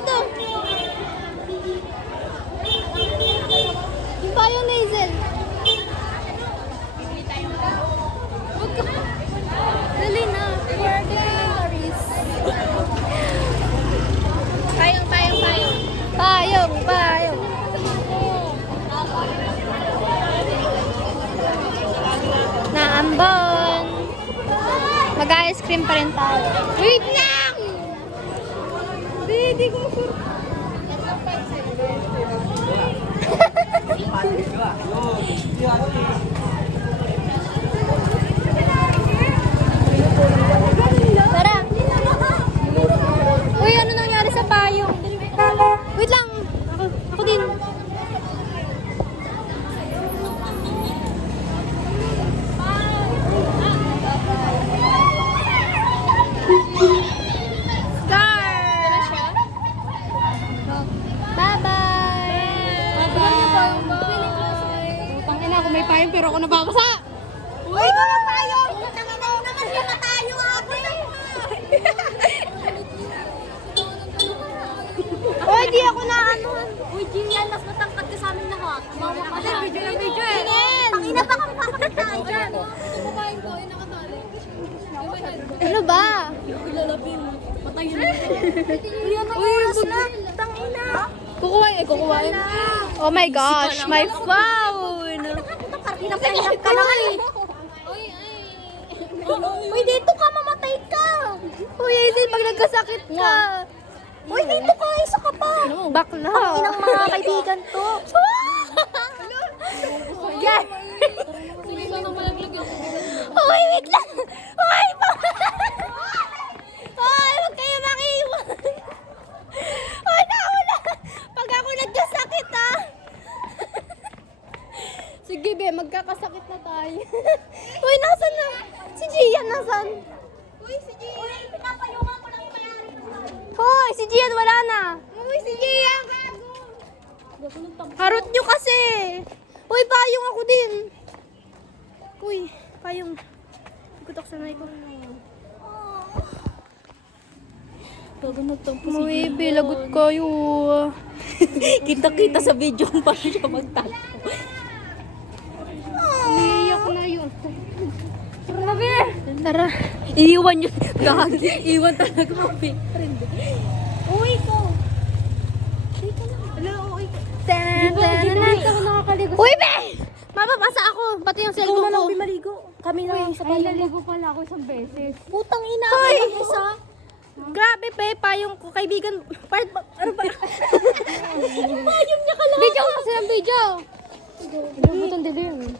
Dito. Yung payong Hazel. Dali na. We are the elementaries. Payong. Payong. Naambon. Mag-ice cream pa rin tayo. Wait lang! Hindi ko Tara! Uy, ano nangyari sa payong? Wait lang! Ako din. Scar! Bye-bye! Tangina ako may payong pero ako nababasa. Uy, ikaw ang payong! Tangina naman yung matayo ako! Uy, di ako na ano. Uy, Jillian, mas matangkad ka sa amin lahat. Mama ka na. Video na video eh. Tangina pa kami kakakita dyan. Ano ba? Patayin mo. Uy, anong oras na? Tangina. Kukuhain. Oh my gosh, my phone. Pinapahirap ka naman eh. Uy, dito ka, mamatay ka. Uy, Hazel, pag nagkasakit ka. Uy, dito ka, isa ka pa. Bakla. Ang inang mga kaibigan to. Yeah. Uy, wait lang. Uy, Uy, huwag kayo makiiwan. Uy, nawala. Pag ako nagkasakit, ha. Sige, be, magkakasakit na tayo. Uy, nasan na? Si Gian, nasan? Uy, si Gian. Pinapayungan ko lang yung mayari. Hoy, si Gian, wala na. Uy, si Gian, gago. Harot nyo kasi. Uy, payong ako din. Uy, payong. Ikutok sa may ko. Uy, bilagot kayo. Kita-kita sa video kung paano siya magtato. Umiiyak na yun. Tara. Iiwan yun. Gagi. Iwan talaga kami. Uy, ko. Uy, be! Mapapasa ako. Pati yung cellphone ko. maligo. Kami na lang sa Ay, naligo pala ako isang beses. Putang ina. Hoy! Grabe, pe. Payong ko. Kaibigan. Ano ba? Payong niya ka lang. Video ko kasi ng video. Butong dilim.